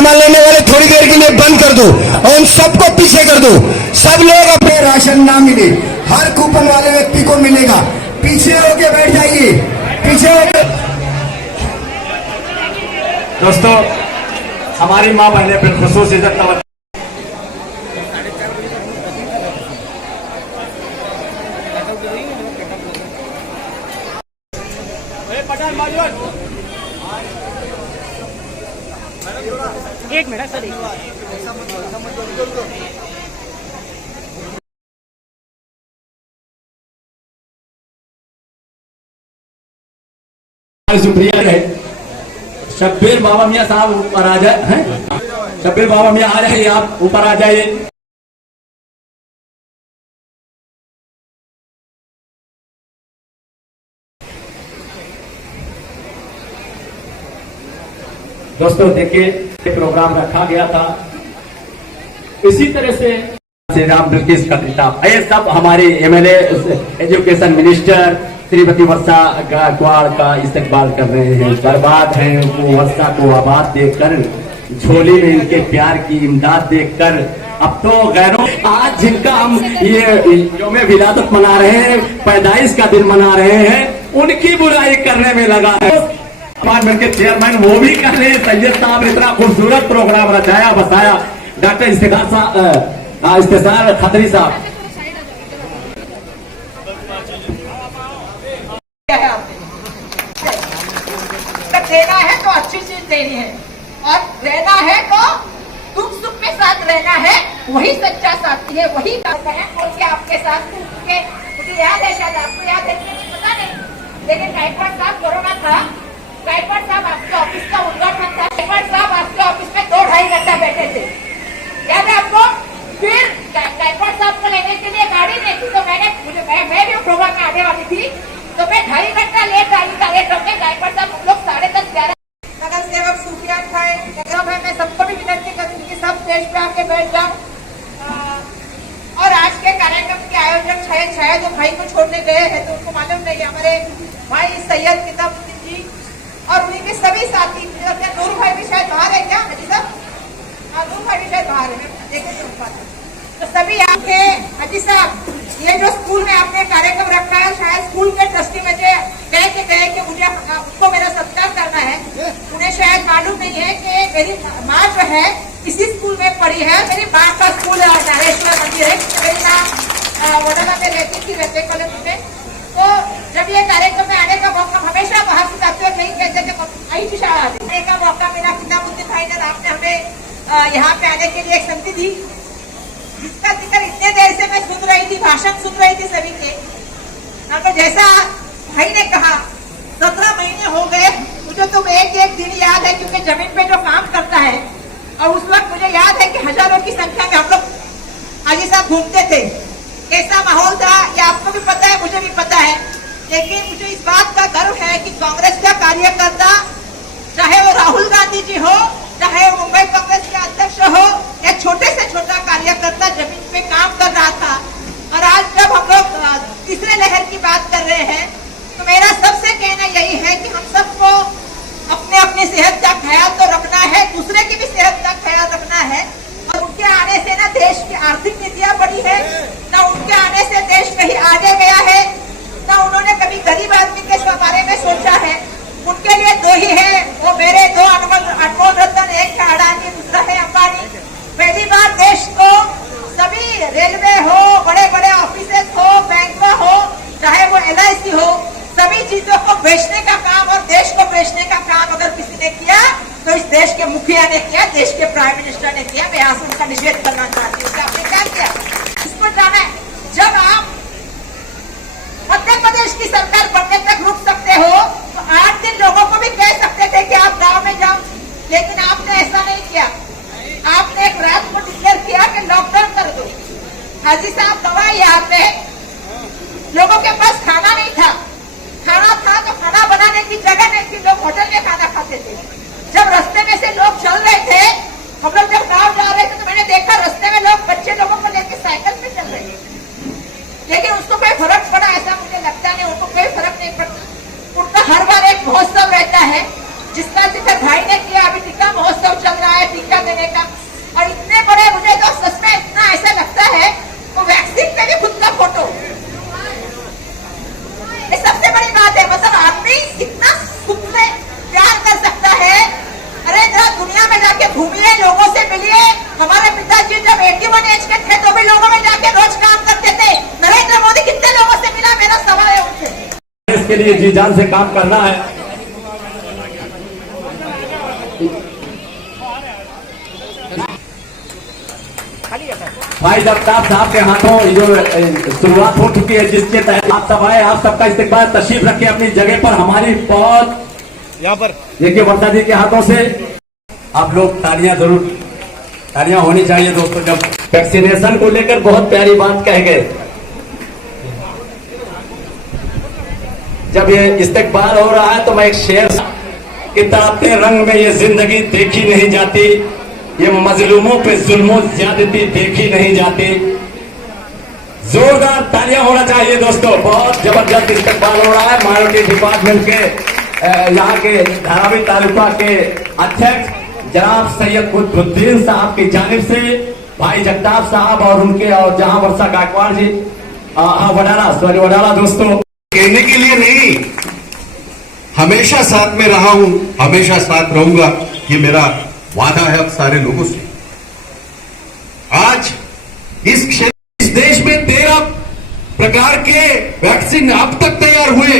सामान लेने वाले थोड़ी देर के लिए बंद कर दो और उन सबको पीछे कर दो। सब लोग अपने राशन ना मिले, हर कूपन वाले व्यक्ति को मिलेगा। पीछे होके बैठ जाइए, पीछे होके। दोस्तों, हमारी माँ बहने पर खुसूस इज्जत तवज्जो एक मिनट सर, शुक्रिया है। शब्बीर बाबा मियाँ साहब ऊपर आ जाए हैं, शब्बीर बाबा मियाँ आ जाइए, आप ऊपर आ जाइए। दोस्तों देखिए, प्रोग्राम रखा गया था इसी तरह से श्री राम बिल्किस का खिताब, ये सब हमारे एमएलए एजुकेशन मिनिस्टर श्रीमती वर्षा गायकवाड़ का इस्तकबाल कर रहे हैं। बर्बाद है वो वर्षा को आबाद देखकर, झोली में इनके प्यार की इमदाद देखकर। अब तो गैरों, आज जिनका हम ये यौम विलादत मना रहे हैं, पैदाइश का दिन मना रहे हैं, उनकी बुराई करने में लगा है। डिपार्टमेंट के चेयरमैन वो भी कर रहे हैं। सैयद साहब ने इतना खूबसूरत प्रोग्राम रचाया बसाया। डॉक्टर इस्तेसार खत्री साहब, देना है तो अच्छी चीज देनी है, और रहना है तो दुख सुख के साथ रहना है, वही सच्चा साथी है, वही आपके साथ। मुझे याद है, शायद आपको याद है, पता नहीं, लेकिन गायकवाड़ साहब कोरोना था, गायकवाड़ साहब आपके ऑफिस का उद्घाटन था, गायकवाड़ साहब आपके ऑफिस में 2-2.5 घंटा बैठे थे, याद है आपको? फिर गायकवाड़ साहब को लेने के लिए गाड़ी नहीं थी, तो मैं भी प्रोग्राम में आने वाली थी, तो मैं 2.5 घंटा लेट आई। लेट होकर गायकवाड़ साहब हम लोग 10:30-11 नगर सेवक सूफियान खाए है। मैं सबको भी विनती करूंगी कि सब स्टेज पे आके बैठ जाओ। और आज के कार्यक्रम के आयोजक शायद वो भाई को छोड़ने गए हैं, तो उनको मालूम नहीं, हमारे भाई सैयद किताबुद्दीन जी और उन्हीं के सभी साथी। नूर भाई भी शायद बाहर है क्या हाजी साहब? नूर भाई भी शायद बाहर है, देखेंगे। तो सभी आपके हाजी साहब, ये जो स्कूल में आपने कार्यक्रम रखा है, शायद स्कूल के ट्रस्टी में गए कि मुझे उनको मेरा सत्कार करना है। उन्हें शायद मालूम नहीं है कि मेरी माँ जो है इसी स्कूल में पढ़ी है। मेरी माँ का स्कूल नारेश्वर मंदिर है, मेरी माँ वडोदरा में रहती थी, रहते कॉलेज में। तो जब ये कार्यक्रम में आने का मौका, हमेशा बाहर से जाते हुए नहीं कहते कि आई थी शाला आने का मौका मिला। किताबुद्दीन भाई ने आपने हमें यहाँ पे आने के लिए एक संधि दी, जिसका जिक्र इतने देर से मैं सुन रही थी, भाषण सुन रही थी सभी के। तो जैसा भाई ने कहा, 17 महीने हो गए, मुझे तो एक दिन याद है, क्योंकि जमीन पे जो काम करता है, और उस वक्त मुझे याद है कि हजारों की संख्या में हम लोग हाजी साहब घूमते थे। कैसा माहौल था ये आपको भी पता है, मुझे भी पता है। लेकिन मुझे इस बात का गर्व है कि कांग्रेस का कार्यकर्ता, चाहे वो राहुल गांधी जी हो, चाहे वो मुंबई कांग्रेस के अध्यक्ष हो, या छोटे से छोटा कार्यकर्ता जमीन पे काम कर रहा था। और आज जब हम लोग तीसरे लहर की बात कर रहे हैं, तो मेरा सबसे कहना यही है कि हम सबको अपनी सेहत का ख्याल तो रखना है, दूसरे की भी सेहत का ख्याल रखना है। और उनके आने से ना देश की आर्थिक नीतियां बढ़ी है, ना उनके आने से देश कहीं आगे गया है, ना उन्होंने कभी गरीब आदमी के बारे में सोचा है। उनके लिए 2 ही है, वो मेरे 2 अनमोल रत्न, एक है अडानी, दूसरा है अंबानी। पहली बार देश को सभी रेलवे हो, बड़े बड़े ऑफिसेस हो, बैंक हो, चाहे वो LIC हो, सभी चीजों को बेचने का काम और देश को बेचने का काम अगर किसी ने किया, तो इस देश के मुखिया ने किया, देश के प्राइम मिनिस्टर ने किया। मैं यहाँ से उनका निषेध करना चाहती हूँ। आपने क्या किया, इसको जाना है। जब आप मध्य प्रदेश की सरकार बनने तक रुक सकते हो, तो 8 दिन लोगों को भी कह सकते थे कि आप गाँव में जाओ, लेकिन आपने ऐसा नहीं किया। आपने एक रात को डिक्लेयर किया कि लॉकडाउन कर दो। हाजी साहब गवाह यहाँ पे, लोगों के पास खाना नहीं था, खाना था तो खाना बनाने की जगह नहीं थी, लोग होटल में खाना खाते थे। जब रास्ते में से लोग चल रहे थे, हम लोग जब गाँव जा रहे थे, तो मैंने देखा रास्ते में लोग बच्चे लोगों को लेकर साइकिल पे चल रहे थे, लेकिन उसको कोई फर्क पड़ा ऐसा मुझे लगता नहीं। उनको कोई फर्क नहीं पड़ता। उनका हर बार एक महोत्सव रहता है, जिसका जिक्र भाई ने किया। अभी टीका महोत्सव चल रहा है, टीका मिलिए। हमारे पिताजी जब 81 एज के थे तो भी लोगों में जाके रोज काम करते थे। नरेंद्र मोदी कितने लोगों से मिला, मेरा सवाल है उनसे। इसके लिए जी जान से काम करना है। भाई जगताप साहब के हाथों जो शुरुआत हो चुकी है, जिसके तहत आप सब आए, आप सबका इस्तेमाल, तशरीफ रखिए अपनी जगह पर। हमारी बहुत यहाँ पर देखिए वर्षा जी के हाथों से आप लोग तालियां जरूर, तालियां होनी चाहिए दोस्तों। जब वैक्सीनेशन को लेकर बहुत प्यारी बात कह गए, जब ये इस्तेकबाल हो रहा है तो मैं एक शेर कि तड़पते रंग में ये जिंदगी देखी नहीं जाती, ये मजलूमों पे जुल्मों ज्यादती देखी नहीं जाती। जोरदार तालियां होना चाहिए दोस्तों। बहुत जबरदस्त इस्तेकबाल हो रहा है। माइनॉरिटी डिपार्टमेंट के यहाँ के धारावी तालुका के अध्यक्ष जनाब सैयद कुतुबुद्दीन साहब की जानिब से भाई जगताप साहब और उनके और जहां वर्षा गायकवाड़ जी वडाला दोस्तों। कहने के लिए नहीं, हमेशा साथ में रहा हूं, हमेशा साथ रहूंगा, ये मेरा वादा है अब सारे लोगों से। आज इस क्षेत्र, इस देश में 13 प्रकार के वैक्सीन अब तक तैयार हुए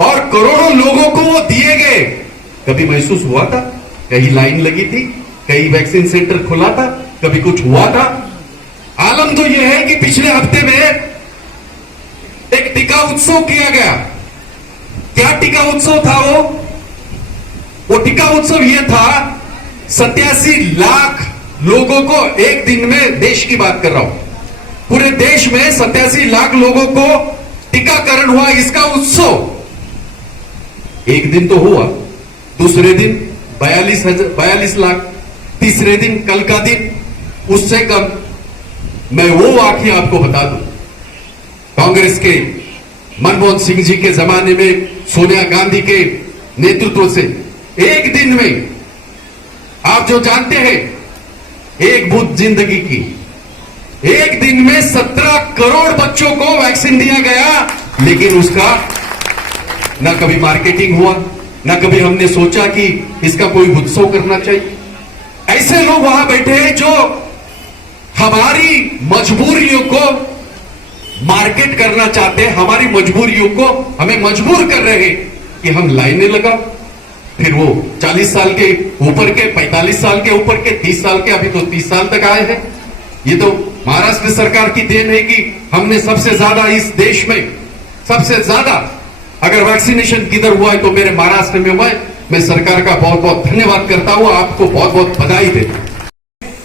और करोड़ों लोगों को वो दिए गए। कभी महसूस हुआ था कहीं लाइन लगी थी, कहीं वैक्सीन सेंटर खुला था, कभी कुछ हुआ था? आलम तो यह है कि पिछले हफ्ते में एक टीका उत्सव किया गया। क्या टीका उत्सव था वो टीका उत्सव यह था 87 लाख लोगों को एक दिन में, देश की बात कर रहा हूं, पूरे देश में 87 लाख लोगों को टीकाकरण हुआ। इसका उत्सव एक दिन तो हुआ, दूसरे दिन 42 लाख, तीसरे दिन कल का दिन उससे कम। मैं वो वाकया आपको बता दूं, कांग्रेस के मनमोहन सिंह जी के जमाने में सोनिया गांधी के नेतृत्व से एक दिन में, आप जो जानते हैं एक बूथ जिंदगी की, एक दिन में 17 करोड़ बच्चों को वैक्सीन दिया गया। लेकिन उसका ना कभी मार्केटिंग हुआ, ना कभी हमने सोचा कि इसका कोई उत्सव करना चाहिए। ऐसे लोग वहां बैठे हैं जो हमारी मजबूरियों को मार्केट करना चाहते हैं, हमारी मजबूरियों को हमें मजबूर कर रहे हैं कि हम लाइनें लगाओ। फिर वो 40 साल के ऊपर के, 45 साल के ऊपर के, 30 साल के, अभी तो 30 साल तक आए हैं। ये तो महाराष्ट्र सरकार की देन है कि हमने सबसे ज्यादा इस देश में, सबसे ज्यादा अगर वैक्सीनेशन किधर हुआ है तो मेरे महाराष्ट्र में हुआ है। मैं सरकार का बहुत बहुत धन्यवाद करता हूं, आपको बहुत बहुत बधाई देता हूं।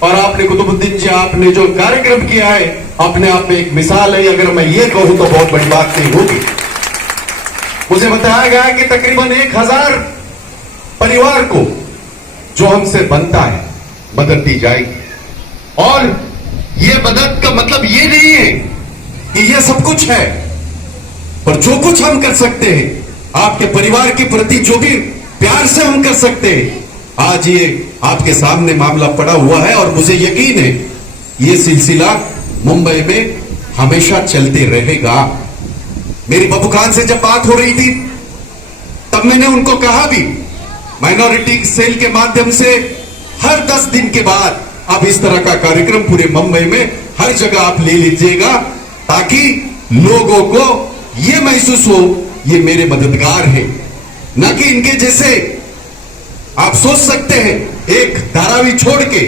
और आपने कुतुबुद्दीन जी, आपने जो कार्यक्रम किया है अपने आप में एक मिसाल है। अगर मैं ये कहूं तो बहुत बड़ी बात नहीं होगी। मुझे बताया गया कि तकरीबन 1000 परिवार को जो हमसे बनता है मदद दी जाएगी। और ये मदद का मतलब ये नहीं है कि ये सब कुछ है, पर जो कुछ हम कर सकते हैं आपके परिवार के प्रति, जो भी प्यार से हम कर सकते हैं, आज ये आपके सामने मामला पड़ा हुआ है। और मुझे यकीन है ये सिलसिला मुंबई में हमेशा चलते रहेगा। मेरी बब्बू खान से जब बात हो रही थी तब मैंने उनको कहा भी, माइनॉरिटी सेल के माध्यम से हर 10 दिन के बाद अब इस तरह का कार्यक्रम पूरे मुंबई में हर जगह आप ले लीजिएगा, ताकि लोगों को ये महसूस हो ये मेरे मददगार हैं, न कि इनके जैसे। आप सोच सकते हैं एक धारावी छोड़ के,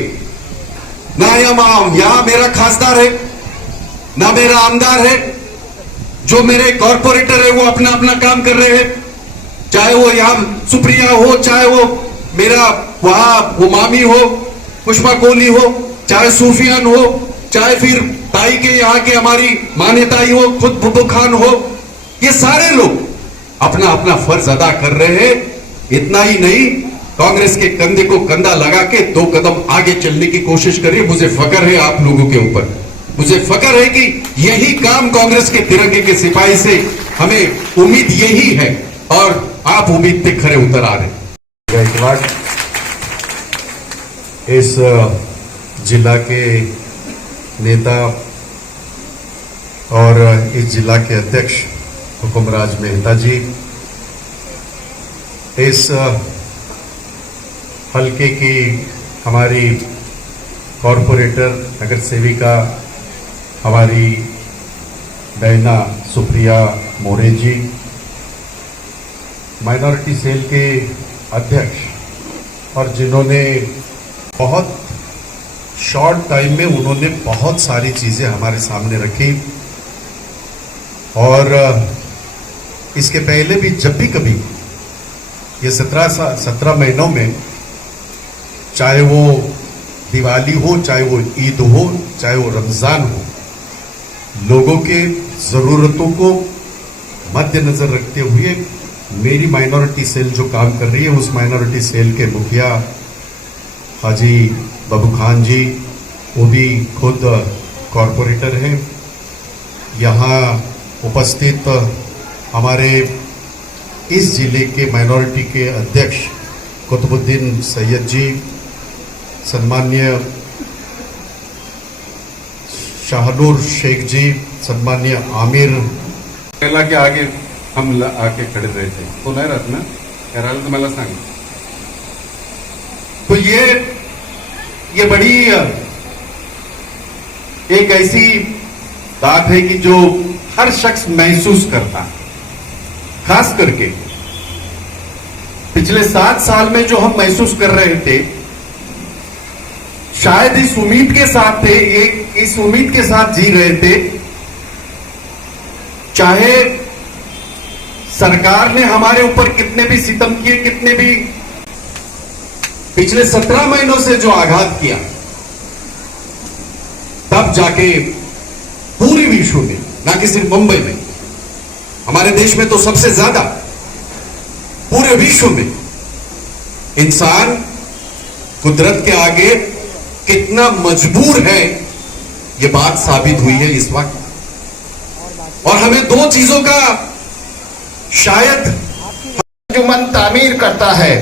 ना यहां मेरा खासदार है, ना मेरा आमदार है, जो मेरे कॉर्पोरेटर है वो अपना अपना काम कर रहे हैं, चाहे वो यहां सुप्रिया हो, चाहे वो मेरा वहां वो मामी हो, पुष्पा कोहली हो, चाहे सूफियान हो, चाहे फिर ताई के यहाँ के हमारी मान्यताई हो, खुद बुब्बू खान हो। ये सारे लोग अपना अपना फर्ज अदा कर रहे हैं। इतना ही नहीं, कांग्रेस के कंधे को कंधा लगा के 2 कदम आगे चलने की कोशिश करिए। मुझे फक्र है आप लोगों के ऊपर, मुझे फक्र है कि यही काम कांग्रेस के तिरंगे के सिपाही से हमें उम्मीद यही है, और आप उम्मीद पे खरे उतर आ रहे हैं। इस जिला के नेता और इस जिला के अध्यक्ष हुकुमराज मेहता जी, इस हल्के की हमारी कॉरपोरेटर नगर सेविका हमारी डायना सुप्रिया मोरे जी, माइनॉरिटी सेल के अध्यक्ष और जिन्होंने बहुत शॉर्ट टाइम में उन्होंने बहुत सारी चीज़ें हमारे सामने रखी। और इसके पहले भी जब भी कभी ये 17 महीनों में, चाहे वो दिवाली हो, चाहे वो ईद हो, चाहे वो रमज़ान हो, लोगों के ज़रूरतों को मद्देनज़र रखते हुए मेरी माइनॉरिटी सेल जो काम कर रही है, उस माइनॉरिटी सेल के मुखिया हाजी बाबू खान जी, वो भी खुद कॉरपोरेटर हैं। यहाँ उपस्थित हमारे इस जिले के माइनॉरिटी के अध्यक्ष कुतुबुद्दीन सैयद जी, सम्मान्य शाहनूर शेख जी, सम्मान्य आमिर पहला के आगे हम आके खड़े रहे थे तो नाही राहत ना, करायला तर मला सांग। तो ये बड़ी एक ऐसी बात है कि जो हर शख्स महसूस करता है। खास करके पिछले 7 साल में जो हम महसूस कर रहे थे, शायद इस उम्मीद के साथ थे, इस उम्मीद के साथ जी रहे थे, चाहे सरकार ने हमारे ऊपर कितने भी सितम किए, कितने भी पिछले 17 महीनों से जो आघात किया, तब जाके पूरे विश्व में, ना कि सिर्फ मुंबई में, हमारे देश में तो सबसे ज्यादा, पूरे विश्व में इंसान कुदरत के आगे कितना मजबूर है, यह बात साबित हुई है इस वक्त। और हमें 2 चीजों का शायद अंजुमन तामीर करता है,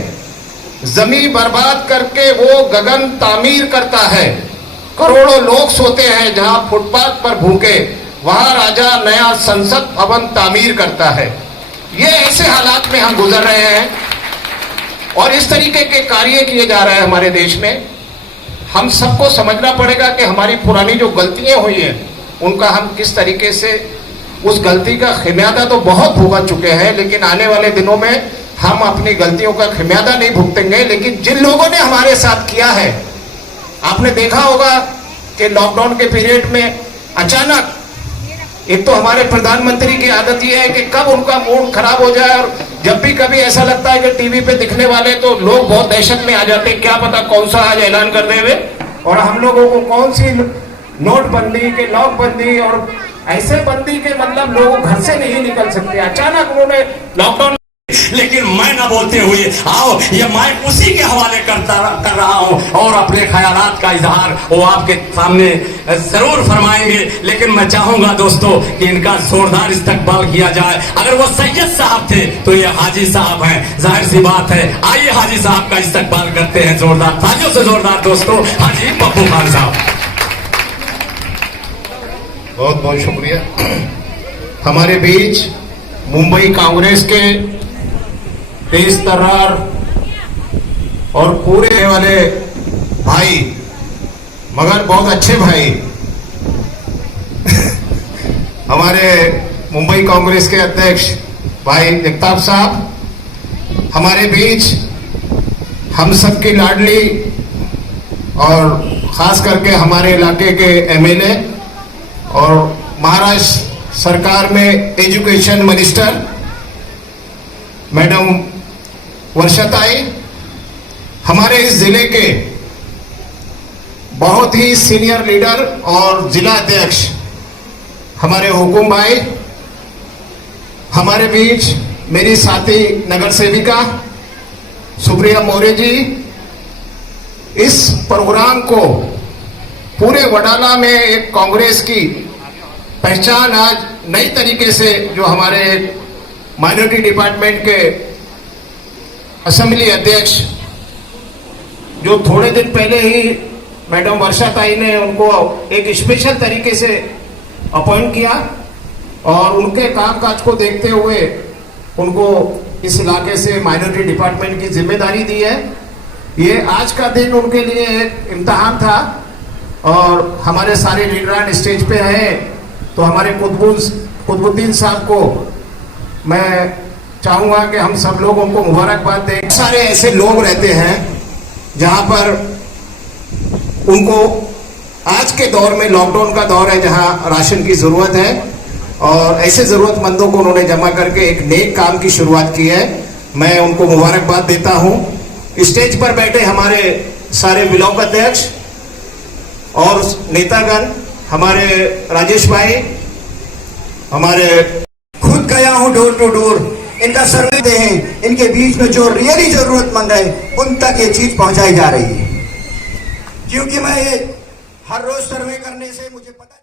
जमी बर्बाद करके वो गगन तामीर करता है। करोड़ों लोग सोते हैं जहां फुटपाथ पर भूखे, वहां राजा नया संसद भवन तामीर करता है। ये ऐसे हालात में हम गुजर रहे हैं और इस तरीके के कार्य किए जा रहे हैं हमारे देश में। हम सबको समझना पड़ेगा कि हमारी पुरानी जो गलतियां हुई हैं, उनका हम किस तरीके से, उस गलती का खिमियाजा तो बहुत भुगत चुके हैं, लेकिन आने वाले दिनों में हम अपनी गलतियों का खिमियाजा नहीं भुगतेंगे। लेकिन जिन लोगों ने हमारे साथ किया है, आपने देखा होगा कि लॉकडाउन के पीरियड में अचानक, एक तो हमारे प्रधानमंत्री की आदत यह है कि कब उनका मूड खराब हो जाए, और जब भी कभी ऐसा लगता है कि टीवी पे दिखने वाले तो लोग बहुत दहशत में आ जाते हैं, क्या पता कौन सा आज ऐलान कर देवे और हम लोगों को कौन सी नोटबंदी के लॉकबंदी और ऐसे बंदी के मतलब लोग घर से नहीं निकल सकते। अचानक उन्होंने लॉकडाउन, लेकिन मैं न बोलते हुए आओ ये माइक उसी के हवाले कर रहा हूं और अपने ख्यालात का इजहार वो आपके सामने जरूर फरमाएंगे। लेकिन मैं चाहूंगा दोस्तों कि इनका जोरदार इस्तकबाल किया जाए। अगर वो सैयद साहब थे तो ये हाजी साहब हैं, जाहिर सी बात है। आइए हाजी साहब का इस्तकबाल करते हैं जोरदार तालियों से। जोरदार दोस्तों, हाजी पप्पू खान साहब। बहुत बहुत शुक्रिया। हमारे बीच मुंबई कांग्रेस के तेज तर्रार और पूरे वाले भाई, मगर बहुत अच्छे भाई हमारे मुंबई कांग्रेस के अध्यक्ष भाई जगताप साहब, हमारे बीच हम सबकी लाडली और खास करके हमारे इलाके के एमएलए और महाराष्ट्र सरकार में एजुकेशन मिनिस्टर मैडम वर्षाताई, हमारे इस जिले के बहुत ही सीनियर लीडर और जिला अध्यक्ष हमारे हुकुम भाई, हमारे बीच मेरी साथी नगर सेविका सुप्रिया मोरे जी। इस प्रोग्राम को पूरे वडाला में एक कांग्रेस की पहचान आज नई तरीके से, जो हमारे माइनॉरिटी डिपार्टमेंट के असेंबली अध्यक्ष, जो थोड़े दिन पहले ही मैडम वर्षाताई ने उनको एक स्पेशल तरीके से अपॉइंट किया और उनके कामकाज को देखते हुए उनको इस इलाके से माइनॉरिटी डिपार्टमेंट की जिम्मेदारी दी है। ये आज का दिन उनके लिए एक इम्तिहान था और हमारे सारे लीडरान स्टेज पे हैं, तो हमारे कुतुबुद्दीन साहब को मैं चाहूंगा कि हम सब लोग उनको मुबारकबाद दें। सारे ऐसे लोग रहते हैं जहां पर उनको आज के दौर में, लॉकडाउन का दौर है, जहां राशन की जरूरत है और ऐसे जरूरतमंदों को उन्होंने जमा करके एक नेक काम की शुरुआत की है। मैं उनको मुबारकबाद देता हूं। स्टेज पर बैठे हमारे सारे ब्लॉक अध्यक्ष और नेतागण, हमारे राजेश भाई, हमारे खुद गया हूं डोर टू डोर, इनका सर्वे दे हैं, इनके बीच में जो रियली जरूरतमंद है उन तक ये चीज पहुंचाई जा रही है। क्योंकि मैं ये हर रोज सर्वे करने से मुझे पता